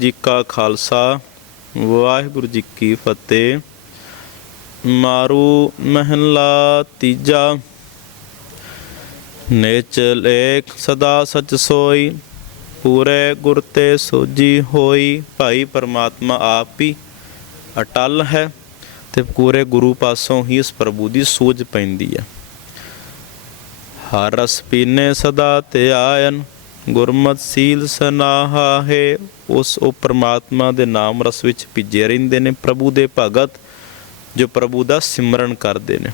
ਜੀ ਕਾ ਖਾਲਸਾ, ਵਾਹਿਗੁਰੂ ਜੀ ਕੀ ਫਤਿਹ। ਮਾਰੂ ਮਹਲਾ ਤੀਜਾ, ਨੇਚ ਲੇਖ ਸਦਾ ਸਚ ਸੋਈ, ਪੂਰੇ ਗੁਰ ਤੇ ਸੋਜੀ ਹੋਈ। ਭਾਈ ਪਰਮਾਤਮਾ ਆਪ ਹੀ ਅਟਲ ਹੈ ਤੇ ਪੂਰੇ ਗੁਰੂ ਪਾਸੋਂ ਹੀ ਇਸ ਪ੍ਰਭੂ ਦੀ ਸੂਝ ਪੈਂਦੀ ਹੈ। ਹਰ ਰਸ ਪੀਨੇ ਸਦਾ ਧਿਆਇਨ ਗੁਰਮਤ ਸੀਲ ਸਨਾਹਾ ਹੈ। ਉਸ ਉਹ ਪ੍ਰਮਾਤਮਾ ਦੇ ਨਾਮ ਰਸ ਵਿੱਚ ਭਿੱਜੇ ਰਹਿੰਦੇ ਨੇ, ਪ੍ਰਭੂ ਦੇ ਭਗਤ, ਜੋ ਪ੍ਰਭੂ ਦਾ ਸਿਮਰਨ ਕਰਦੇ ਨੇ।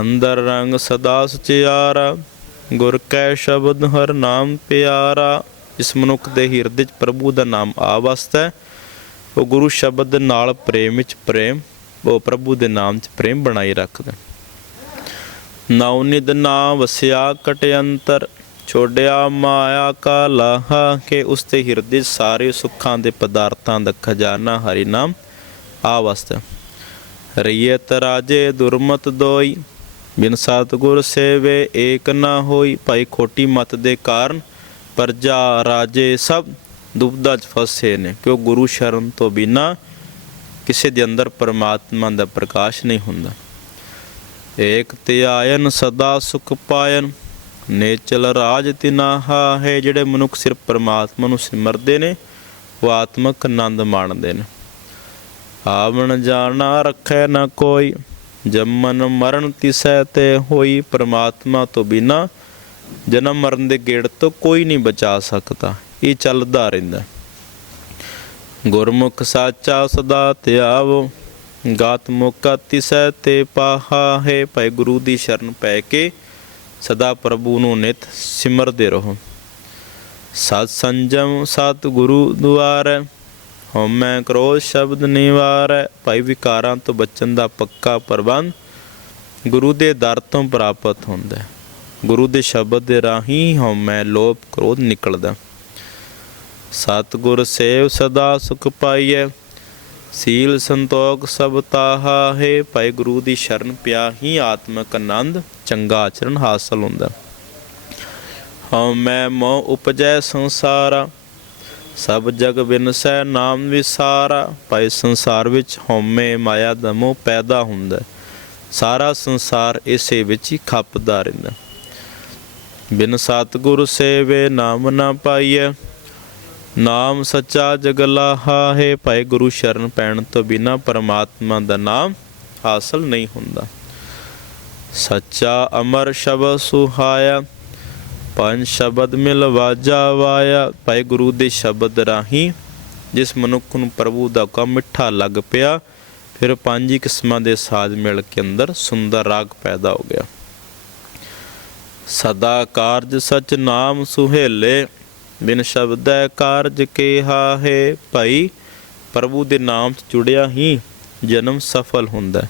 ਅੰਦਰ ਰੰਗ ਸਦਾ ਸਚਿਆਰਾ, ਗੁਰ ਕੈ ਸ਼ਬਦ ਹਰ ਨਾਮ ਪਿਆਰਾ। ਇਸ ਮਨੁੱਖ ਦੇ ਹਿਰਦੇ 'ਚ ਪ੍ਰਭੂ ਦਾ ਨਾਮ ਆ ਵਸਦਾ ਹੈ, ਉਹ ਗੁਰੂ ਸ਼ਬਦ ਨਾਲ ਪ੍ਰੇਮ ਵਿੱਚ ਪ੍ਰੇਮ, ਉਹ ਪ੍ਰਭੂ ਦੇ ਨਾਮ 'ਚ ਪ੍ਰੇਮ ਬਣਾਈ ਰੱਖਦਾ ਨਾਉ ਨਿਦ ਨਾ ਵਸਿਆ ਕਟ ਅੰਤਰ ਛੋੜਿਆ ਮਾਇਆ ਕਾ ਲਾਹਾ ਕੇ ਉਸ ਤੇ ਹਿਰਦੇ ਸਾਰੇ ਸੁੱਖਾਂ ਦੇ ਪਦਾਰਥਾਂ ਦਾ ਖਜ਼ਾਨਾ ਹਰੀ ਨਾਮ ਆ ਵਸਦਾ ਰਾਜੇ ਦੁਰਮਤ ਦੋਈ, ਬਿਨ ਸਤਿਗੁਰ ਸੇਵੇ ਏਕ ਨਾ ਹੋਈ, ਭਾਈ ਖੋਟੀ ਮਤ ਦੇ ਕਾਰਨ ਪ੍ਰਜਾ ਰਾਜੇ ਸਭ ਦੁਬਦਾ ਚ ਫਸੇ ਨੇ, ਕਿਉਂ ਗੁਰੂ ਸ਼ਰਨ ਤੋਂ ਬਿਨਾ ਕਿਸੇ ਦੇ ਅੰਦਰ ਪਰਮਾਤਮਾ ਦਾ ਪ੍ਰਕਾਸ਼ ਨਹੀਂ ਹੁੰਦਾ। ਏਕ ਤੇ ਧਿਆਇਨ ਸਦਾ ਸੁਖ ਪਾਇਨ ਨੇਚਲ ਰਾਜ ਤਿਨਾਹਾ ਹੈ ਜਿਹੜੇ ਮਨੁੱਖ ਸਿਰਫ ਪਰਮਾਤਮਾ ਨੂੰ ਸਿਮਰਦੇ ਨੇ, ਉਹ ਆਤਮਕ ਆਨੰਦ ਮਾਣਦੇ ਨੇ। ਆਵਣ ਜਾਣਾ ਰੱਖੈ ਨਾ ਕੋਈ, ਜੰਮਨ ਮਰਨ ਤਿਸੈ ਤੇ ਹੋਈ ਪ੍ਰਮਾਤਮਾ ਤੋਂ ਬਿਨਾ, ਜਨਮ ਮਰਨ ਦੇ ਗੇੜ ਤੋਂ ਕੋਈ ਨਹੀਂ ਬਚਾ ਸਕਦਾ, ਇਹ ਚੱਲਦਾ ਰਹਿੰਦਾ। ਗੁਰਮੁਖ ਸਾਚਾ ਸਦਾ ਧਿਆਵੋ ਗਾਤ ਮੁਕਾ ਤਿਸੈ ਤੇ ਪਾਹਾ ਹੈ, ਭਾਈ ਗੁਰੂ ਦੀ ਸ਼ਰਨ ਪੈ ਕੇ ਸਦਾ ਪ੍ਰਭੂ ਨੂੰ ਨਿਤ ਸਿਮਰਦੇ ਰਹੋ। ਸਤ ਸੰਜਮ ਸਤ ਗੁਰੂ ਦੁਆਰੈ, ਹਉਮੈ ਕ੍ਰੋਧ ਸ਼ਬਦ ਨਿਵਾਰੈ। ਭਾਈ ਵਿਕਾਰਾਂ ਤੋਂ ਬਚਣ ਦਾ ਪੱਕਾ ਪ੍ਰਬੰਧ ਗੁਰੂ ਦੇ ਦਰ ਤੋਂ ਪ੍ਰਾਪਤ ਹੁੰਦਾ ਹੈ। ਗੁਰੂ ਦੇ ਸ਼ਬਦ ਦੇ ਰਾਹੀਂ ਹਉਮੈ ਲੋਭ ਕ੍ਰੋਧ ਨਿਕਲਦਾ। ਸਤਿਗੁਰ ਸੇਵ ਸਦਾ ਸੁਖ ਪਾਈਐ। ਸੀਲ ਸੰਤੋਖ ਸਭ ਤਾਹਾ ਹੈ, ਭਾਈ ਗੁਰੂ ਦੀ ਸ਼ਰਨ ਪਿਆ ਹੀ ਆਤਮਕ ਆਨੰਦ, ਚੰਗਾ ਆਚਰਣ ਹਾਸਲ ਹੁੰਦਾ। ਹਉਮੈ ਮੋਹ ਉਪਜੈ ਸੰਸਾਰਾ, ਸਭ ਜਗ ਬਿਨਸੈ ਨਾਮ ਵਿਸਾਰਾ, ਭਾਈ ਸੰਸਾਰ ਵਿੱਚ ਹਉਮੈ ਮਾਇਆ ਦਾ ਮੋਹ ਪੈਦਾ ਹੁੰਦਾ। ਸਾਰਾ ਸੰਸਾਰ ਇਸੇ ਵਿੱਚ ਹੀ ਖੱਪਦਾ ਰਹਿੰਦਾ। ਬਿਨ ਸਤਿਗੁਰ ਸੇਵੇ ਨਾਮ ਨਾ ਪਾਈਐ ਨਾਮ ਸੱਚਾ ਜਗਲਾਹਾ ਹੈ ਭਾਈ ਗੁਰੂ ਸ਼ਰਨ ਪੈਣ ਤੋਂ ਬਿਨਾ ਪਰਮਾਤਮਾ ਦਾ ਨਾਮ ਹਾਸਲ ਨਹੀਂ ਹੁੰਦਾ। ਸੱਚਾ ਅਮਰ ਸ਼ਬਦ ਸੁਹਾਇਆ, ਪੰਜ ਸ਼ਬਦ ਮਿਲ ਵਾਜਾ ਵਾਇਆ, ਭਾਈ ਗੁਰੂ ਦੇ ਸ਼ਬਦ ਰਾਹੀਂ ਜਿਸ ਮਨੁੱਖ ਨੂੰ ਪ੍ਰਭੂ ਦਾ ਕੰਮ ਮਿੱਠਾ ਲੱਗ ਪਿਆ, ਫਿਰ ਪੰਜ ਹੀ ਕਿਸਮਾਂ ਦੇ ਸਾਜ਼ ਮਿਲ ਕੇ ਅੰਦਰ ਸੁੰਦਰ ਰਾਗ ਪੈਦਾ ਹੋ ਗਿਆ। ਸਦਾ ਕਾਰਜ ਸਚ ਨਾਮ ਸੁਹੇਲੇ ਬਿਨ ਸ਼ਬਦੈ ਕਾਰਜ ਕੇਹਾ ਹੈ ਭਾਈ, ਪ੍ਰਭੂ ਦੇ ਨਾਮ 'ਚ ਜੁੜਿਆ ਹੀ ਜਨਮ ਸਫਲ ਹੁੰਦਾ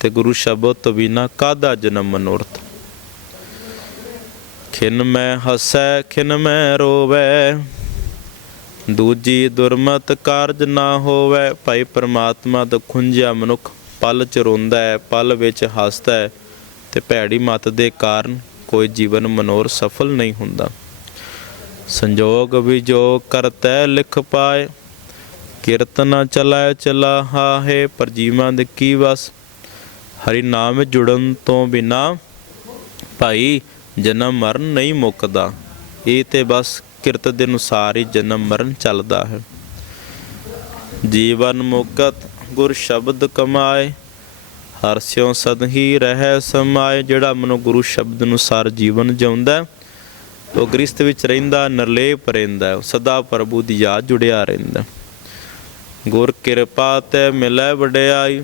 ਤੇ ਗੁਰੂ ਸ਼ਬਦ ਤੋਂ ਬਿਨਾ ਕਾਦਾ ਜਨਮ ਮਨੋਰਥ? ਖਿਨ ਮੈਂ ਹਸੈ, ਖਿਨ ਮੈਂ ਰੋਵੈ, ਦੂਜੀ ਦੁਰਮਤ ਕਾਰਜ ਨਾ ਹੋਵੇ। ਭਾਈ, ਪ੍ਰਮਾਤਮਾ ਦਾ ਖੁੰਝਿਆ ਮਨੁੱਖ ਪਲ ਚ ਰੋਂਦਾ ਹੈ, ਪਲ ਵਿੱਚ ਹੱਸਦਾ ਹੈ ਤੇ ਭੈੜੀ ਮਤ ਦੇ ਕਾਰਨ ਕੋਈ ਜੀਵਨ ਮਨੋਰ ਸਫਲ ਨਹੀਂ ਹੁੰਦਾ। ਸੰਜੋਗ ਵਿਜੋਗ ਕਰਤੈ ਲਿਖ ਪਾਏ ਕੀਰਤਨ ਚਲਾਇ ਚਲਾਹਾ ਹੈ ਪਰ ਜੀਵਾਂ ਦੇ ਕੀ ਵਸ? ਹਰੀ ਨਾਮ ਜੁੜਨ ਤੋਂ ਬਿਨਾ ਭਾਈ ਜਨਮ ਮਰਨ ਨਹੀਂ ਮੁੱਕਦਾ। ਇਹ ਤੇ ਬਸ ਕਿਰਤ ਦੇ ਅਨੁਸਾਰ ਹੀ ਜਨਮ ਮਰਨ ਚੱਲਦਾ ਹੈ। ਜੀਵਨ ਮੁਕਤ ਗੁਰ ਸ਼ਬਦ ਕਮਾਏ, ਹਰ ਸਿਉ ਸਦ ਹੀ ਰਹਿ ਸਮਾਏ, ਜਿਹੜਾ ਮਨੁ ਗੁਰੂ ਸ਼ਬਦ ਅਨੁਸਾਰ ਜੀਵਨ ਜਿਉਂਦਾ ਉਹ ਗ੍ਰਸਤ ਵਿੱਚ ਰਹਿੰਦਾ, ਨਿਰਲੇਪ ਰਹਿੰਦਾ, ਸਦਾ ਪ੍ਰਭੂ ਦੀ ਯਾਦ ਜੁੜਿਆ ਰਹਿੰਦਾ। ਗੁਰ ਕਿਰਪਾ ਤੇ ਮਿਲੈ ਵਡਿਆਈ,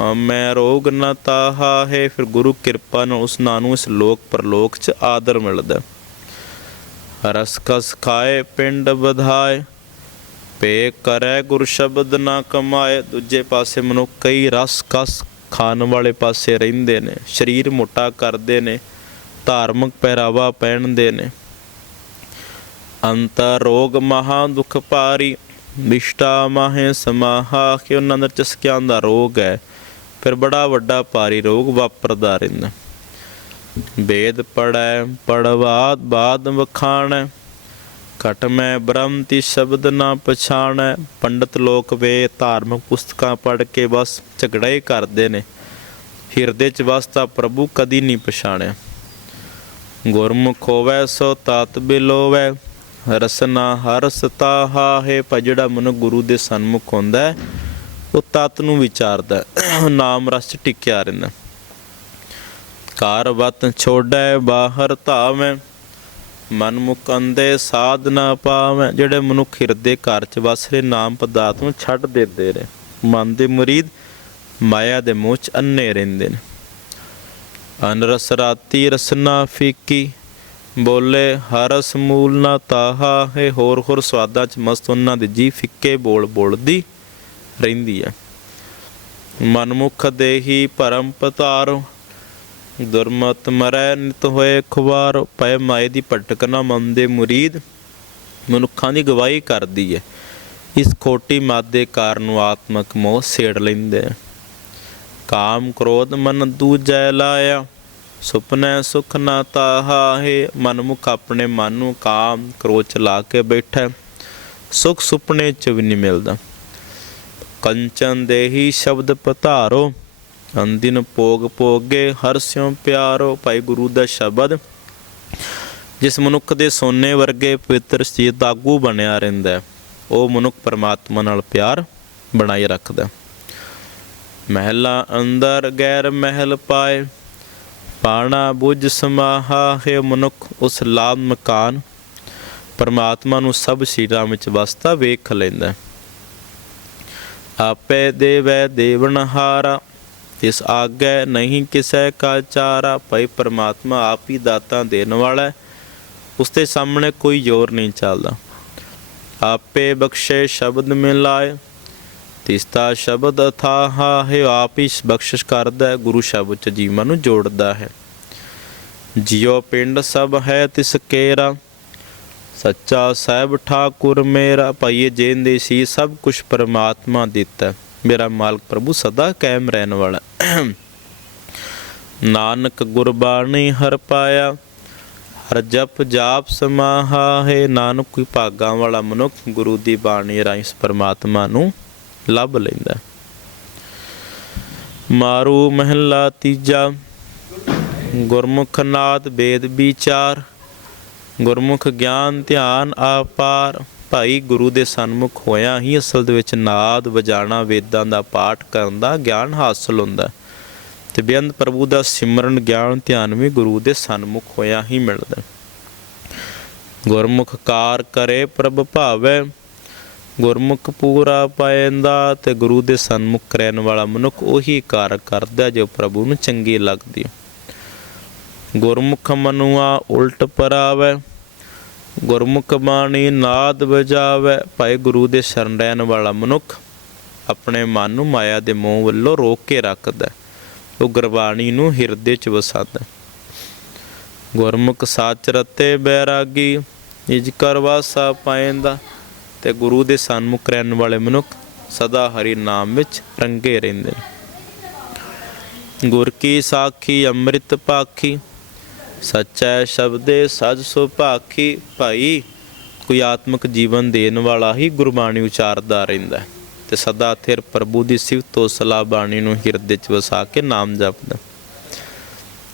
ਹਮੈ ਰੋਗ ਨਾ ਤਾਹਾ ਹੈ, ਫਿਰ ਗੁਰੂ ਕਿਰਪਾ ਨਾਲ ਉਸ ਨਾਂ ਨੂੰ ਇਸ ਲੋਕ ਪਰਲੋਕ ਚ ਆਦਰ ਮਿਲਦਾ। ਰਸ ਕਸ ਖਾਏ, ਪਿੰਡ ਵਧਾਏ, ਪੇ ਕਰੈ ਗੁਰ ਸ਼ਬਦ ਨਾ ਕਮਾਏ। ਦੂਜੇ ਪਾਸੇ ਮਨੁੱਖ ਕਈ ਰਸ ਕਸ ਖਾਣ ਵਾਲੇ ਪਾਸੇ ਰਹਿੰਦੇ ਨੇ, ਸਰੀਰ ਮੋਟਾ ਕਰਦੇ ਨੇ, ਧਾਰਮਿਕ ਪਹਿਰਾਵਾ ਪਹਿਨਦੇ ਨੇ। ਅੰਤਰ ਰੋਗ ਮਹਾ ਦੁਖ ਭਾਰੀ ਵਿਸ਼ਟਾ ਮਾਹੇ ਸਮਾਹਾ, ਕਿ ਉਹਨਾਂ ਅੰਦਰ ਚਸਕਿਆਂ ਦਾ ਰੋਗ ਹੈ, ਫਿਰ ਬੜਾ ਵੱਡਾ ਭਾਰੀ ਰੋਗ ਵਾਪਰਦਾ ਰਹਿੰਦਾ। ਵੇਦ ਪੜੈ ਪੜਵਾਦ ਬਾਦ ਵਖਾਣੈ, ਘਟ ਮੈਂ ਬ੍ਰਹਮ ਤੀ ਸ਼ਬਦ ਨਾ ਪਛਾਣੈ, ਪੰਡਤ ਲੋਕ ਵੇ ਧਾਰਮਿਕ ਪੁਸਤਕਾਂ ਪੜ੍ਹ ਕੇ ਬਸ ਝਗੜਾ ਹੀ ਕਰਦੇ ਨੇ, ਹਿਰਦੇ ਚ ਵਸਤਾ ਪ੍ਰਭੂ ਕਦੀ ਨਹੀਂ ਪਛਾਣਿਆ। ਗੁਰਮੁਖ ਹੋਵੈ ਸੋ ਤਤ ਬਿਲੋਵੈ ਰਸਨਾ ਹਰਸ ਤਾਹਾ ਹੈ ਭਜੜਾ ਮਨ ਗੁਰੂ ਦੇ ਸਨਮੁਖ ਹੁੰਦਾ ਉਹ ਤਤ ਨੂੰ ਵਿਚਾਰਦਾ ਹੈ, ਨਾਮ ਰਸ ਚ ਟਿਕਿਆ ਰਹਿੰਦਾ ਕਾਰ ਵਤ ਛੋੜੈ ਬਾਹਰ ਧਾਵੈ ਮਨ ਮੁਖ ਸਾਧ ਨਾ ਪਾਵੈ। ਜਿਹੜੇ ਮਨੁੱਖ ਹਿਰਦੇ ਘਰ ਚ ਵਸ ਰਹੇ ਨਾਮ ਪਦਾਰਥ ਨੂੰ ਛੱਡ ਦਿੰਦੇ ਨੇ। ਮਨ ਦੇ ਮੁਰੀਦ ਮਾਇਆ ਦੇ ਮੋਹ ਚ ਅੰਨੇ ਰਹਿੰਦੇ ਨੇ। ਅਨਰਸ ਰਾਤੀ ਰਸਨਾ ਫੀਕੀ ਬੋਲੇ ਹਰਸ ਮੂਲ ਨਾ ਤਾਹਾ ਹੈ ਹੋਰ ਹੋਰ ਸਵਾਦਾਂ ਚ ਮਸਤ ਉਹਨਾਂ ਦੇ ਜੀ ਫਿੱਕੇ ਬੋਲ ਬੋਲਦੀ ਰਹਿੰਦੀ ਹੈ ਮਨਮੁਖ ਦੇਹੀ ਪਰਮ ਪਤਾਰੋ, ਦੁਰਮਤ ਮਰੈ ਨਿਤ ਹੋਏ ਖੁਵਾਰ ਪੈ ਮਾਏ ਦੀ ਭਟਕਣਾ ਮਨ ਦੇ ਮੁਰੀਦ, ਮਨੁੱਖਾਂ ਦੀ ਗਵਾਹੀ ਕਰਦੀ ਹੈ ਇਸ ਖੋਟੀ ਮਤ ਦੇ ਕਾਰਨ ਆਤਮਕ ਮੋਹ ਸੇੜ ਲੈਂਦੇ ਹੈ। ਕਾਮ ਕ੍ਰੋਧ ਮਨ ਦੂਜੈ ਲਾਇਆ ਸੁਪਨੇ ਸੁਖ ਨਾ ਤਾਹਾ ਹੈ ਮਨਮੁਖ ਆਪਣੇ ਮਨ ਨੂੰ ਕਾਮ ਕ੍ਰੋਧ ਚ ਲਾ ਕੇ ਬੈਠਾ ਸੁਖ ਸੁਪਨੇ ਚ ਵੀ ਨਹੀਂ ਮਿਲਦਾ। ਕੰਚਨ ਦੇਹੀ ਸ਼ਬਦ ਪਧਾਰੋ ਅੰਦਿਨ ਭੋਗ ਭੋਗੇ ਹਰ ਸਿਉ ਪਿਆਰੋ ਭਾਈ ਗੁਰੂ ਦਾ ਸ਼ਬਦ ਜਿਸ ਮਨੁੱਖ ਦੇ ਸੋਨੇ ਵਰਗੇ ਪਵਿੱਤਰ ਸਥਿਤ ਆਗੂ ਬਣਿਆ ਰਹਿੰਦਾ ਹੈ, ਉਹ ਮਨੁੱਖ ਪਰਮਾਤਮਾ ਨਾਲ ਪਿਆਰ ਬਣਾਈ ਰੱਖਦਾ ਮਹਿਲਾ ਅੰਦਰ ਗੈਰ ਮਹਿਲ ਪਾਏ ਪਾਣਾ ਬੁਝ ਸਮਾਹਾ ਹੈ ਮਨੁੱਖ ਉਸ ਲਾਭ ਮਕਾਨ। ਪਰਮਾਤਮਾ ਨੂੰ ਸਭ ਸ਼ੀਰਾਂ ਵਿੱਚ ਵਸਦਾ ਵੇਖ ਲੈਂਦਾ ਹੈ। ਆਪੇ ਦੇਵੈ ਦੇਵਨਹਾਰਾ ਇਸ ਆਗੇ ਨਹੀਂ ਕਿਸੈ ਕਾ ਚਾਰਾ। ਭਈ ਪਰਮਾਤਮਾ ਆਪ ਹੀ ਦਾਤਾ ਦੇਣ ਵਾਲਾ ਹੈ, ਉਸ ਦੇ ਸਾਹਮਣੇ ਕੋਈ ਜ਼ੋਰ ਨਹੀਂ ਚੱਲਦਾ। ਆਪੇ ਬਖਸ਼ੇ ਸ਼ਬਦ ਮਿਲਾਏ ਤਿਸਤਾ ਸ਼ਬਦ ਅਥਾਹਾ ਹੈ ਆਪ ਹੀ ਬਖਸ਼ਿਸ਼ ਕਰਦਾ ਹੈ, ਗੁਰੂ ਸ਼ਬਦ ਚ ਜੀਵਾਂ ਨੂੰ ਜੋੜਦਾ ਹੈ। ਜਿਉ ਪਿੰਡ ਸਭ ਹੈ ਤਿਸ ਕੇਰਾ, ਸੱਚਾ ਸਾਹਿਬ ਠਾਕੁਰ ਮੇਰਾ, ਭਾਈਏ ਜੇਂਦੇ ਸੀ ਸਭ ਕੁਝ ਪਰਮਾਤਮਾ ਦਿੱਤਾ ਮੇਰਾ ਮਾਲਕ ਪ੍ਰਭੂ ਸਦਾ ਕਾਇਮ ਰਹਿਣ ਵਾਲਾ ਨਾਨਕ ਗੁਰਬਾਣੀ ਹਰ ਪਾਇਆ, ਹਰ ਜਪ ਜਾਪ ਸਮਾਹਾ ਹੈ। ਨਾਨਕ ਕੋਈ ਭਾਗਾਂ ਵਾਲਾ ਮਨੁੱਖ ਗੁਰੂ ਦੀ ਬਾਣੀ ਰਾਹੀਂ ਇਸ ਪਰਮਾਤਮਾ ਨੂੰ ਲੱਭ ਲੈਂਦਾ। ਮਾਰੂ ਮਹਿਲਾ ਤੀਜਾ, ਗੁਰਮੁਖ ਨਾਦ ਬੇਦ ਵਿਚਾਰ, ਗੁਰਮੁਖ ਗਿਆਨ ਧਿਆਨ ਆਪਾਰ। ਭਾਈ ਗੁਰੂ ਦੇ ਸਨਮੁਖ ਹੋਇਆ ਹੀ ਅਸਲ ਦੇ ਵਿੱਚ ਨਾਦ ਵਜਾਣਾ ਵੇਦਾਂ ਦਾ ਪਾਠ ਕਰਨ ਦਾ ਗਿਆਨ ਹਾਸਲ ਹੁੰਦਾ। ਤੇ ਬੇਅੰਤ ਪ੍ਰਭੂ ਦਾ ਸਿਮਰਨ ਗਿਆਨ ਧਿਆਨ ਵੀ ਗੁਰੂ ਦੇ ਸਨਮੁਖ ਹੋਇਆ ਹੀ ਮਿਲਦਾ। ਗੁਰਮੁਖ ਕਾਰ ਕਰੇ ਪ੍ਰਭ ਭਾਵੈ ਗੁਰਮੁਖ ਪੂਰਾ ਪਾਇੰਦਾ ਤੇ ਗੁਰੂ ਦੇ ਸਨਮੁਖ ਰਹਿਣ ਵਾਲਾ ਮਨੁੱਖ ਉਹੀ ਕਾਰ ਕਰਦਾ ਜੋ ਪ੍ਰਭੂ ਨੂੰ ਚੰਗੀ ਲੱਗਦੀ। ਗੁਰਮੁਖ ਮਨੁਆ ਉਲਟ ਪਰਾਵੈ, ਗੁਰਮੁਖ ਬਾਣੀ ਨਾਦ ਵਜਾਵੈ, ਭਾਈ ਗੁਰੂ ਦੇ ਸ਼ਰਨ ਰਹਿਣ ਵਾਲਾ ਮਨੁੱਖ ਆਪਣੇ ਮਨ ਨੂੰ ਮਾਇਆ ਦੇ ਮੋਹ ਵੱਲੋਂ ਰੋਕ ਕੇ ਰੱਖਦਾ, ਉਹ ਗੁਰਬਾਣੀ ਨੂੰ ਹਿਰਦੇ 'ਚ ਵਸਾਦਾ। ਗੁਰਮੁਖ ਸਾਚ ਰਤੇ ਬੈਰਾਗੀ, ਨਿਜ ਕਰ ਵਾਸਾ ਪਾਇੰਦਾ ਤੇ ਗੁਰੂ ਦੇ ਸਨਮੁਖ ਰਹਿਣ ਵਾਲੇ ਮਨੁੱਖ ਸਦਾ ਹਰੀ ਨਾਮ ਵਿੱਚ ਰੰਗੇ ਰਹਿੰਦੇ ਨੇ। ਗੁਰ ਕੀ ਸਾਖੀ ਅੰਮ੍ਰਿਤ ਪਾਖੀ, ਸੱਚੈ ਸ਼ਬਦੇ ਸਜ ਸੁਭਾਖੀ ਭਾਈ ਕੋਈ ਆਤਮਿਕ ਜੀਵਨ ਦੇਣ ਵਾਲਾ ਹੀ ਗੁਰਬਾਣੀ ਉਚਾਰਦਾ ਰਹਿੰਦਾ ਤੇ ਸਦਾ ਥਿਰ ਪ੍ਰਭੂ ਦੀ ਸਿਫਤ ਤੋਂ ਸਲਾਹ ਬਾਣੀ ਨੂੰ ਹਿਰਦੇ 'ਚ ਵਸਾ ਕੇ ਨਾਮ ਜਪਦਾ